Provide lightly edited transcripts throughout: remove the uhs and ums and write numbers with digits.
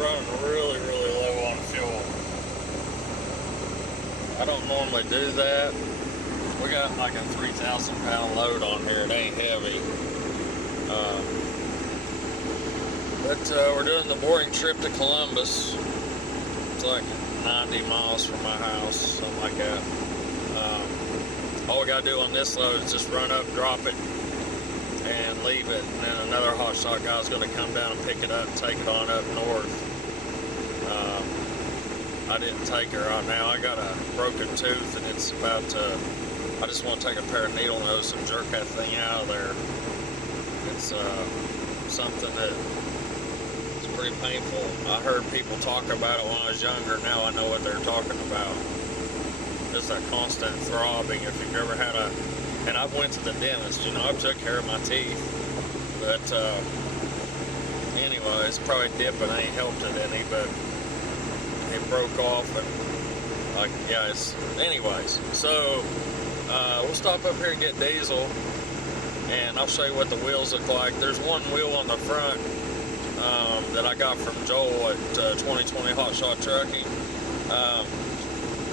we're running really, really low on fuel. I don't normally do that. We got like a 3,000 pound load on here. It ain't heavy. But we're doing the boring trip to Columbus. It's like 90 miles from my house, something like that. All we gotta do on this load is just run up, drop it, and leave it. And then another hotshot guy's gonna come down and pick it up and take it on up north. I didn't take her right now. I got a broken tooth and it's about to, I just want to take a pair of needle nose and jerk that thing out of there. It's something that is pretty painful. I heard people talk about it when I was younger. Now I know what they're talking about. Just that constant throbbing. If you've ever had a, and I went to the dentist, you know, I took care of my teeth. But anyways, probably dipping ain't helped it any, but it broke off and like, yeah, it's, anyways. So we'll stop up here and get diesel, and I'll show you what the wheels look like. There's one wheel on the front that I got from Joel at 2020 Hot Shot Trucking.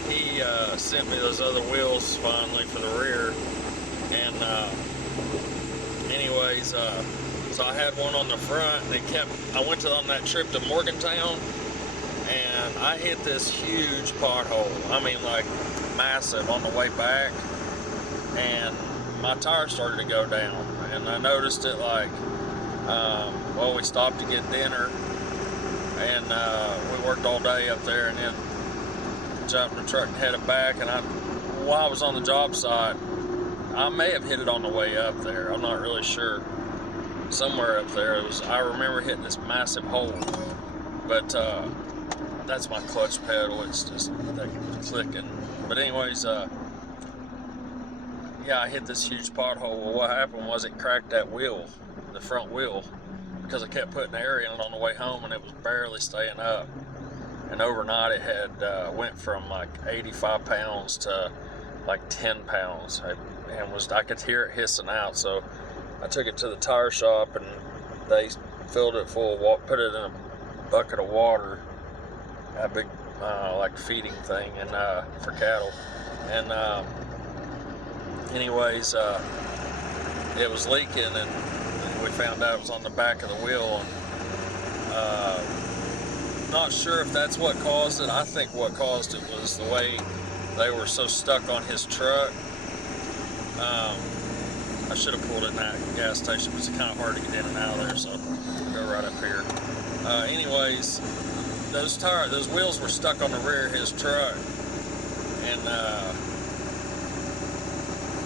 He sent me those other wheels finally for the rear, and anyways, so I had one on the front, and I went on that trip to Morgantown, and I hit this huge pothole. I mean, like massive on the way back, and my tire started to go down, and I noticed it like, well, we stopped to get dinner, and we worked all day up there, and then jumped in the truck and headed back. And while I was on the job site, I may have hit it on the way up there. I'm not really sure. Somewhere up there, I remember hitting this massive hole, but that's my clutch pedal. It's just clicking. But anyways, yeah, I hit this huge pothole. Well, what happened was it cracked that wheel, the front wheel, because I kept putting air in it on the way home, and it was barely staying up. And overnight it had went from like 85 pounds to like 10 pounds, and I could hear it hissing out. So I took it to the tire shop, and they filled it full of water, put it in a bucket of water, a big like feeding thing, and for cattle. And anyways, it was leaking, and we found out it was on the back of the wheel. And not sure if that's what caused it. I think what caused it was the way they were so stuck on his truck. I should have pulled it in that gas station, but it's kind of hard to get in and out of there, so I'll go right up here. Anyways, those wheels were stuck on the rear of his truck, and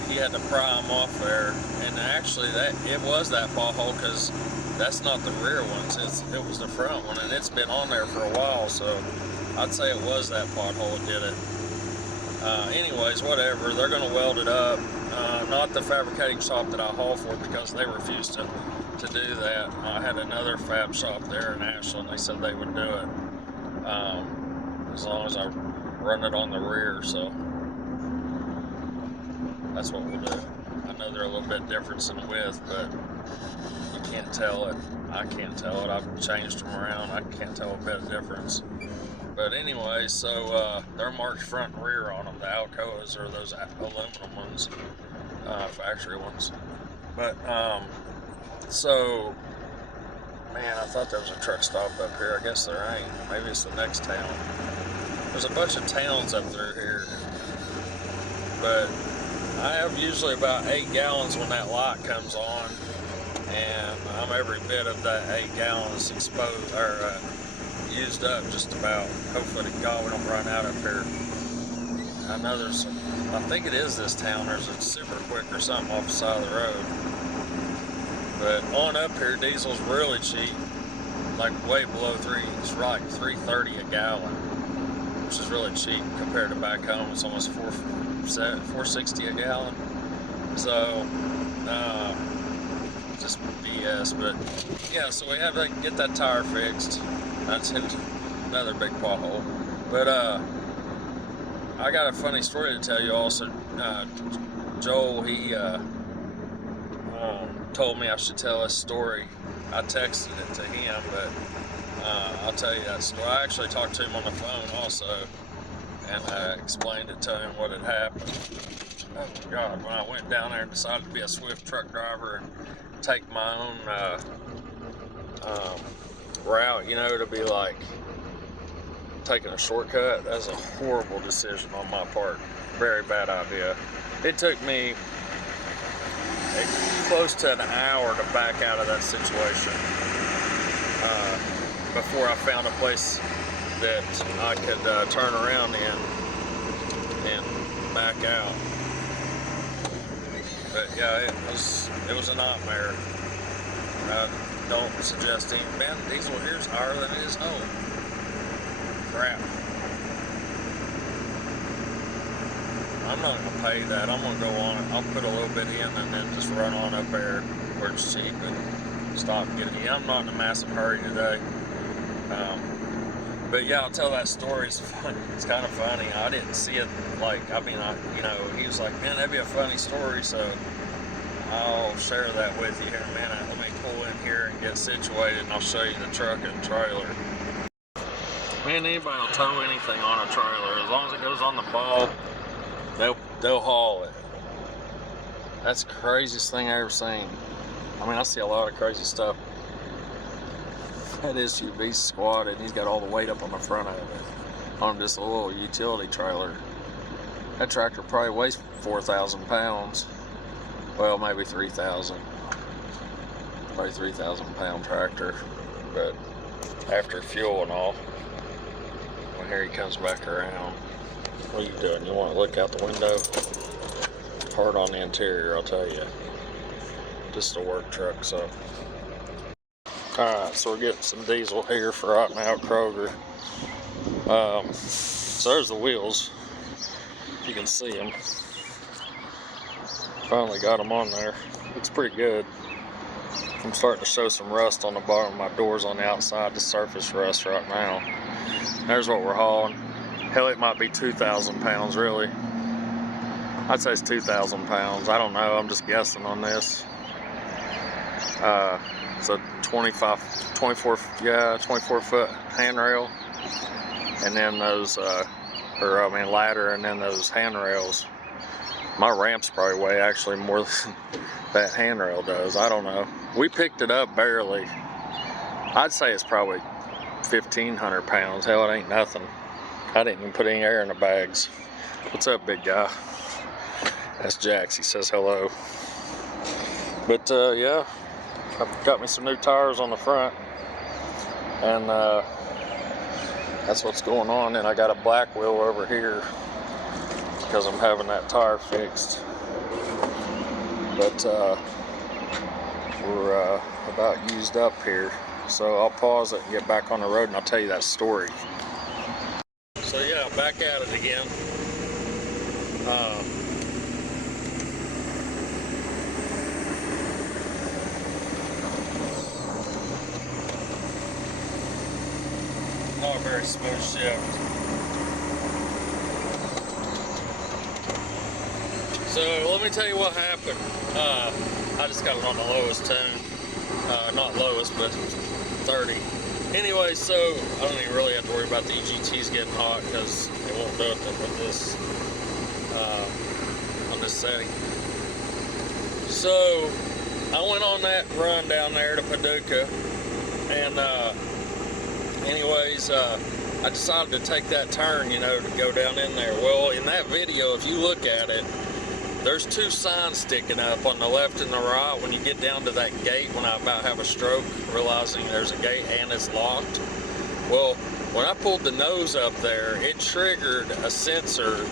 he had to pry them off there. And actually, it was that pothole, because that's not the rear ones, it was the front one, and it's been on there for a while, so I'd say it was that pothole that did it. Anyways, whatever, they're going to weld it up. Not the fabricating shop that I haul for, because they refused to do that. I had another fab shop there in Ashland. They said they would do it as long as I run it on the rear, so that's what we'll do. I know they're a little bit different in width, but you can't tell it. I can't tell it. I've changed them around. I can't tell a bit of difference. But anyway, so they're marked front and rear on them. The Alcoas are those aluminum ones, factory ones. But so, man, I thought there was a truck stop up here. I guess there ain't. Maybe it's the next town. There's a bunch of towns up through here, but I have usually about 8 gallons when that light comes on, and I'm every bit of that 8 gallons exposed or used up just about. Hopefully to God we don't run out up here. I know there's, I think it is this town, there's a Super Quick or something off the side of the road. But on up here, diesel's really cheap, like way below it's like $3.30 a gallon, which is really cheap compared to back home. It's almost $4.60 a gallon. So just BS. But yeah, so we have to get that tire fixed. That's another big pothole. But I got a funny story to tell you also. Joel, he told me I should tell a story. I texted it to him, but I'll tell you that story. I actually talked to him on the phone also, and explained it to him what had happened. Oh God, when I went down there and decided to be a Swift truck driver and take my own route, you know, to be like taking a shortcut, that's a horrible decision on my part. Very bad idea. It took me close to an hour to back out of that situation before I found a place that I could turn around in and back out. But yeah, it was a nightmare. I don't suggest any. Man, diesel here's higher than it is home. Crap. I'm not gonna pay that. I'm gonna go on it. I'll put a little bit in and then just run on up there where it's cheap and stop and get it. Yeah, I'm not in a massive hurry today. But yeah, I'll tell that story. It's fun. It's kind of funny. I didn't see it like, you know, he was like, man, that'd be a funny story. So I'll share that with you here in a minute. Let me pull in here and get situated, and I'll show you the truck and trailer. Man, anybody will tow anything on a trailer as long as it goes on the ball. They'll haul it. That's the craziest thing I ever seen. I mean, I see a lot of crazy stuff. That SUV's squatted, and he's got all the weight up on the front of it on this little utility trailer. That tractor probably weighs 4,000 pounds. Well, maybe 3,000. Probably 3,000 pound tractor. But after fuel and all, well, here he comes back around. What are you doing? You want to look out the window? Hard on the interior, I'll tell you. Just a work truck, so. Alright, so we're getting some diesel here for out and out Kroger. So there's the wheels. You can see them. Finally got them on there. Looks pretty good. I'm starting to show some rust on the bottom of my doors on the outside, the surface rust right now. There's what we're hauling. Hell, it might be 2,000 pounds really. I'd say it's 2,000 pounds. I don't know, I'm just guessing on this. So 24 foot handrail, and then those, ladder, and then those handrails. My ramps probably weigh actually more than that handrail does. I don't know. We picked it up barely. I'd say it's probably 1,500 pounds. Hell, it ain't nothing. I didn't even put any air in the bags. What's up, big guy? That's Jax. He says hello. But yeah, I've got me some new tires on the front, and that's what's going on. And I got a black wheel over here because I'm having that tire fixed. But we're about used up here, so I'll pause it and get back on the road, and I'll tell you that story. So yeah, back at it again. Not a very smooth shift. So let me tell you what happened. I just got it on the lowest tune. Not lowest, but 30. Anyway, so I don't even really have to worry about the EGTs getting hot because it won't do it with this on this setting. So I went on that run down there to Paducah, and anyways, I decided to take that turn, you know, to go down in there. Well, in that video, if you look at it, there's two signs sticking up on the left and the right when you get down to that gate when I about have a stroke, realizing there's a gate and it's locked. Well, when I pulled the nose up there, it triggered a sensor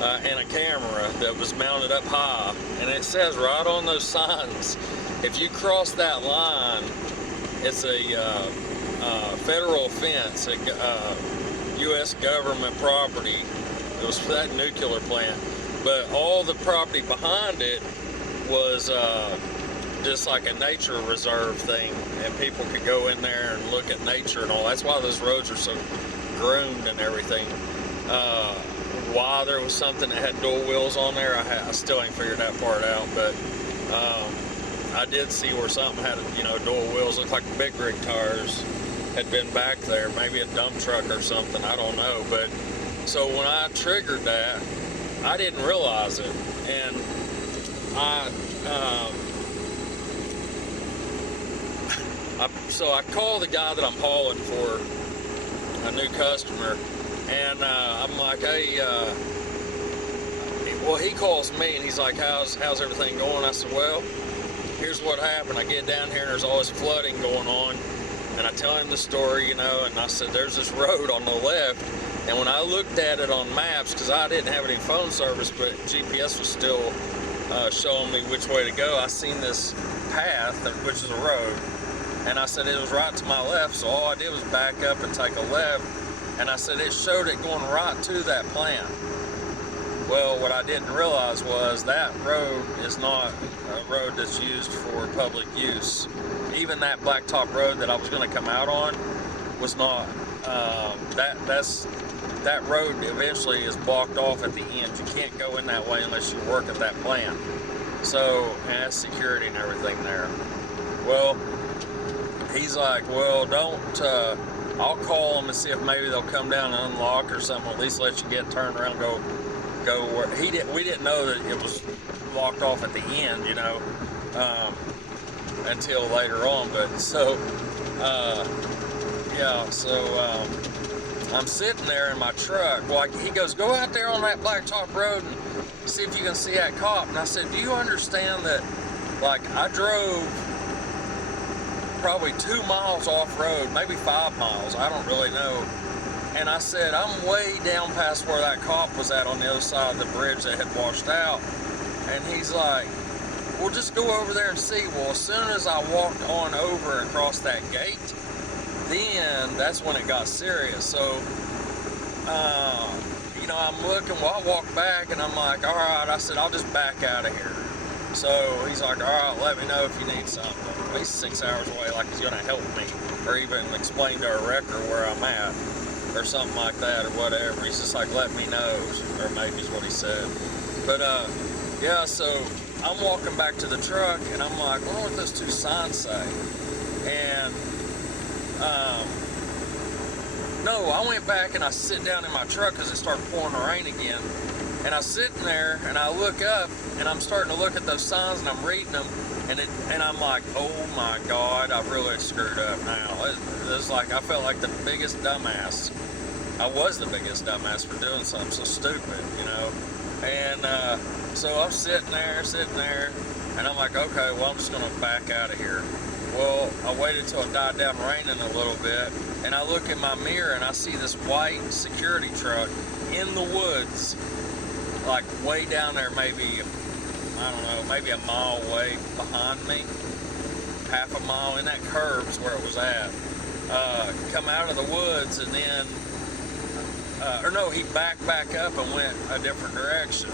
and a camera that was mounted up high, and it says right on those signs, if you cross that line, it's a federal offense, U.S. government property. It was for that nuclear plant. But all the property behind it was just like a nature reserve thing, and people could go in there and look at nature and all. That's why those roads are so groomed and everything. Why there was something that had dual wheels on there, I still ain't figured that part out. But I did see where something had, you know, dual wheels, looked like big rig tires. had been back there, maybe a dump truck or something, I don't know. But so when I triggered that, I didn't realize it, and so I call the guy that I'm hauling for, a new customer, and I'm like, hey, well, he calls me and he's like, how's everything going? I said, well, here's what happened. I get down here and there's always flooding going on, and I tell him the story, you know, and I said, there's this road on the left, and when I looked at it on maps, because I didn't have any phone service, but GPS was still showing me which way to go, I seen this path, which is a road, and I said it was right to my left, so all I did was back up and take a left, and I said it showed it going right to that plant. Well, what I didn't realize was that road is not a road that's used for public use. Even that blacktop road that I was going to come out on was not. That road eventually is blocked off at the end. You can't go in that way unless you work at that plant. So, and that's security and everything there. Well, he's like, well, don't. I'll call them and see if maybe they'll come down and unlock or something. At least let you get turned around, go where we didn't know that it was locked off at the end, you know, until later on. But so yeah, so I'm sitting there in my truck. Well, he goes, go out there on that blacktop road and see if you can see that cop. And I said, do you understand that, like, I drove probably 2 miles off road, maybe 5 miles, I don't really know. And I said, I'm way down past where that cop was at on the other side of the bridge that had washed out. And he's like, well, just go over there and see. Well, as soon as I walked on over and crossed that gate, then that's when it got serious. So, you know, I'm looking, well, I walked back and I'm like, all right, I said, I'll just back out of here. So he's like, all right, let me know if you need something. He's 6 hours away, like he's gonna help me or even explain to a wrecker where I'm at, or something like that, or whatever. He's just like, let me know, or maybe is what he said. But yeah, so I'm walking back to the truck and I'm like, I wonder what those two signs say. And no, I went back and I sit down in my truck because it started pouring rain again. And I'm sitting there and I look up and I'm starting to look at those signs and I'm reading them, and I'm like, oh my God, I've really screwed up now. It was like, I felt like the biggest dumbass. I was the biggest dumbass for doing something so stupid, you know. And so I'm sitting there, and I'm like, okay, well, I'm just gonna back out of here. Well, I waited till it died down raining a little bit, and I look in my mirror and I see this white security truck in the woods, like way down there, maybe, I don't know, maybe a mile away behind me, half a mile in that curve's where it was at. Come out of the woods, and then, or no, he backed back up and went a different direction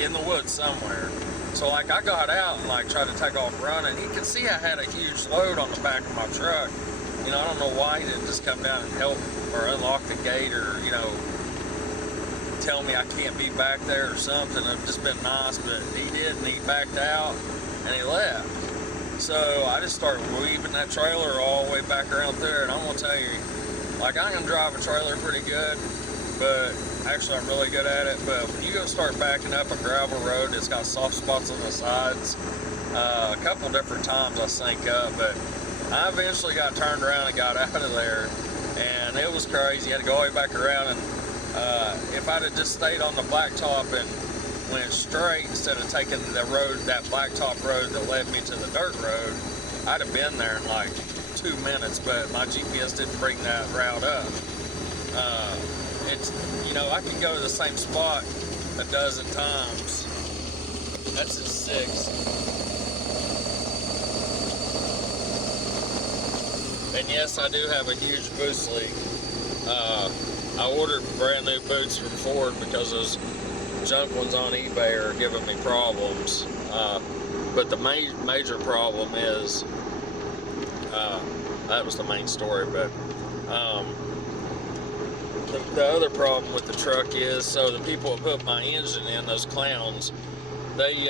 in the woods somewhere. So like I got out and like tried to take off running. He could see I had a huge load on the back of my truck. You know, I don't know why he didn't just come down and help or unlock the gate, or, you know, tell me I can't be back there or something. It'd just been nice, but he didn't. He backed out and he left. So I just started weaving that trailer all the way back around there, and I'm gonna tell you, like, I can drive a trailer pretty good, but actually I'm really good at it. But when you go start backing up a gravel road that's got soft spots on the sides, a couple different times I sync up, but I eventually got turned around and got out of there, and it was crazy. I had to go all the way back around, and if I'd have just stayed on the blacktop and went straight instead of taking the road, that blacktop road that led me to the dirt road, I'd have been there in like 2 minutes, but my GPS didn't bring that route up. It's, you know, I can go to the same spot a dozen times. That's at 6. And yes, I do have a huge boost leak. I ordered brand new boots from Ford because those junk ones on eBay are giving me problems. But the major problem is, that was the main story, but the other problem with the truck is, so the people that put my engine in, those clowns, they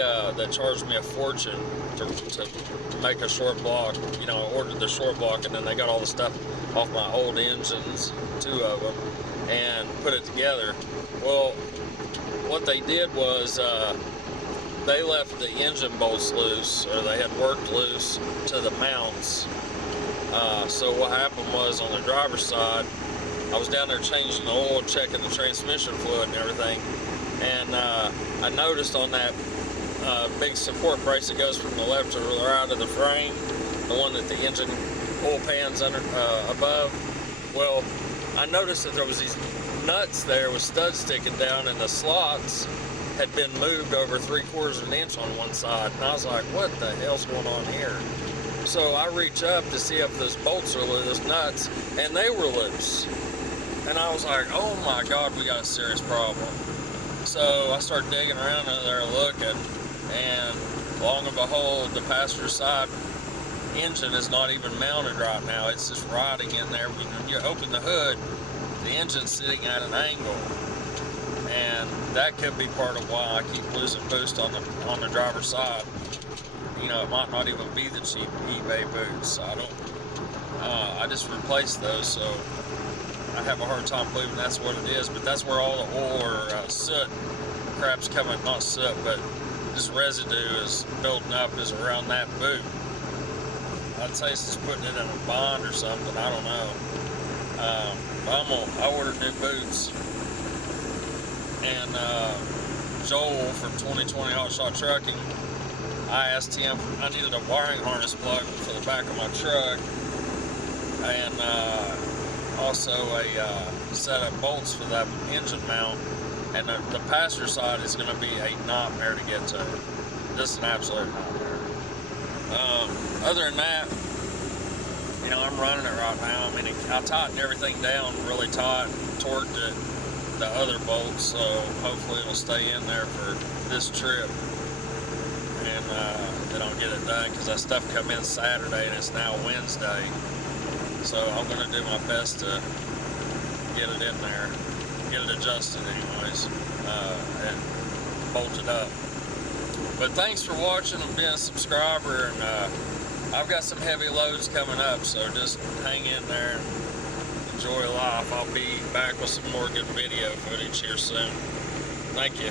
charged me a fortune to make a short block. You know, I ordered the short block, and then they got all the stuff off my old engines, 2 of them, and put it together. Well, what they did was they left the engine bolts loose, or they had worked loose to the mounts. So what happened was, on the driver's side, I was down there changing the oil, checking the transmission fluid and everything, and I noticed on that big support brace that goes from the left to the right of the frame, the one that the engine oil pan's under above. Well, I noticed that there was these nuts there with studs sticking down, and the slots had been moved over 3/4 of an inch on one side, and I was like, what the hell's going on here? So I reach up to see if those bolts are loose, those nuts, and they were loose. And I was like, oh my God, we got a serious problem. So I started digging around under there looking, and long and behold, the passenger side engine is not even mounted right now. It's just riding in there. When you open the hood, the engine's sitting at an angle, and that could be part of why I keep losing boost on the driver's side. You know, it might not even be the cheap eBay boots. I just replaced those, so I have a hard time believing that's what it is. But that's where all the oil or soot crap's coming, not soot, but this residue is building up, is around that boot. I'd say it's just putting it in a bond or something, I don't know. But I ordered new boots, and Joel from 2020 Hot Shot Trucking, I asked him, I needed a wiring harness plug for the back of my truck, and also a set of bolts for that engine mount, and the passenger side is going to be a nightmare to get to. Just an absolute nightmare. Other than that, you know, I'm running it right now. I mean, I tightened everything down really tight, torqued it, the other bolts, so hopefully it'll stay in there for this trip. And then I'll get it done, because that stuff come in Saturday and it's now Wednesday. So I'm going to do my best to get it in there, get it adjusted anyways, and bolted up. But thanks for watching and being a subscriber, and I've got some heavy loads coming up, so just hang in there and enjoy life. I'll be back with some more good video footage here soon. Thank you.